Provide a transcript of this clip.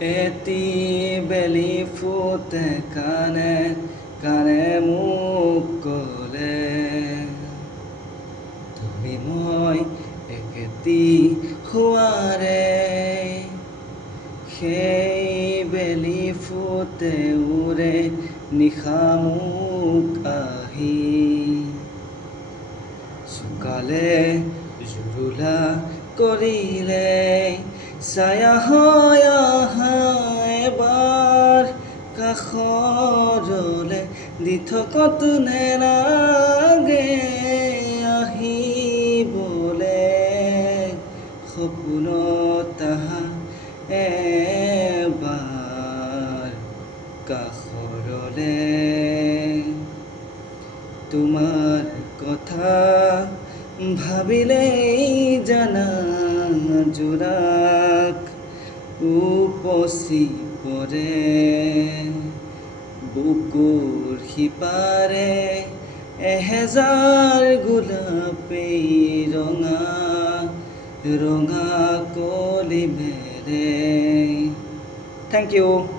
এটি বেলি ফুটে কানে কানে মোক ক'লে তুমি মই একেটি হোৱাৰে সেই বেলি ফুটে উৰে নিশা মোক আহি চুকালে জুৰুলা কৰিলে ছায়া হৈ অহা এবাৰ কাষৰলে দি থকত নেলাগে আহিবলে সপোনত আহা এবাৰ কাষৰলে তোমাৰ কথা ভাবিলেই জানা জোৰাক উপচি পৰে বুকুৰ সিপাৰে এহেজাৰ গোলাপেই ৰঙা ৰঙা কলি মেৰে। Thank you.